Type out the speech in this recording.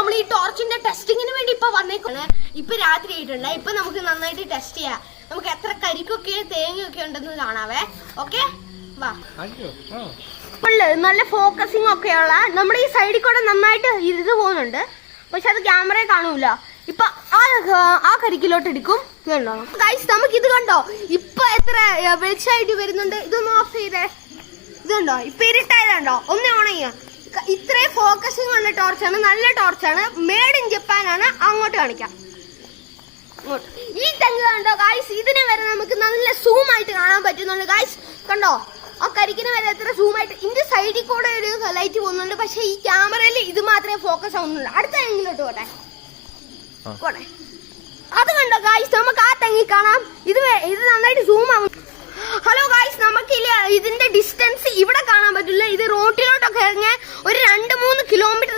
നമ്മൾ ഈ ടോർച്ചിന്റെ ടെസ്റ്റിങ്ങിന് വേണ്ടി ഇപ്പൊ വന്നേക്കാണ്. ഇപ്പൊ രാത്രി ആയിട്ടുണ്ട്. ഇപ്പൊ നമുക്ക് നന്നായിട്ട് ടെസ്റ്റ് ചെയ്യാം. നമുക്ക് എത്ര കരിക്കൊക്കെ തേങ്ങയൊക്കെ ഉണ്ടെന്ന് കാണാവേ. ഓക്കെ, വാ. നല്ല ഫോക്കസിങ് ഒക്കെയുള്ള നമ്മുടെ ഈ സൈഡിൽ കൂടെ നന്നായിട്ട് ഇത് പോകുന്നുണ്ട്. പക്ഷെ അത് ക്യാമറയിൽ കാണൂല. ഇപ്പൊ ആ കരിക്കിലോട്ട് എടുക്കും. കണ്ടോ ഗൈസ്, നമുക്ക് ഇത് കണ്ടോ ഇപ്പൊ എത്ര വെളിച്ചമായിട്ട് വരുന്നുണ്ട്. ഇതൊന്ന് ഓഫ് ചെയ്തേ. ഇതുണ്ടോ ഇപ്പൊ ഇരുട്ടായതുണ്ടോ? ഒന്ന് ഓൺ ചെയ്യാം. ഇത്രയും ഫോക്കസിങ് ഉള്ള ടോർച്ചാണ്, നല്ല ടോർച്ചാണ്. മെയ്ഡ് ഇൻ ജപ്പാൻ ആണ്. അങ്ങോട്ട് കാണിക്കാം. ഈ തെങ്ങ് കണ്ടോ ഗൈസ്, ഇതിനെ വരെ നമുക്ക് നല്ല സൂം ആയിട്ട് കാണാൻ പറ്റുന്നുണ്ട്. ഗൈസ് കണ്ടോ, ആ കരിക്കിന് വരെ എത്ര സൂം ആയിട്ട്. ഇതിന്റെ സൈഡിൽ കൂടെ ഒരു ലൈറ്റ് പോകുന്നുണ്ട്. പക്ഷെ ഈ ക്യാമറയിൽ ഇത് മാത്രമേ ഫോക്കസ് ആവുന്നുള്ളൂ. അടുത്ത തെങ്ങിലോട്ട് പോട്ടെ. അത് കണ്ടോ ഗൈസ്, നമുക്ക് ആ തെങ്ങി കാണാം. ഇത് നന്നായിട്ട് സൂം ആവും. ഹലോ ഗൈസ്, നമുക്കില്ല ഇതിന്റെ ഡിസ്റ്റൻസ് ഇവിടെ കാണാൻ പറ്റില്ല. ഇത് റോട്ടിലോട്ടൊക്കെ ഇറങ്ങിയ ഒരു 2-3 കിലോമീറ്റർ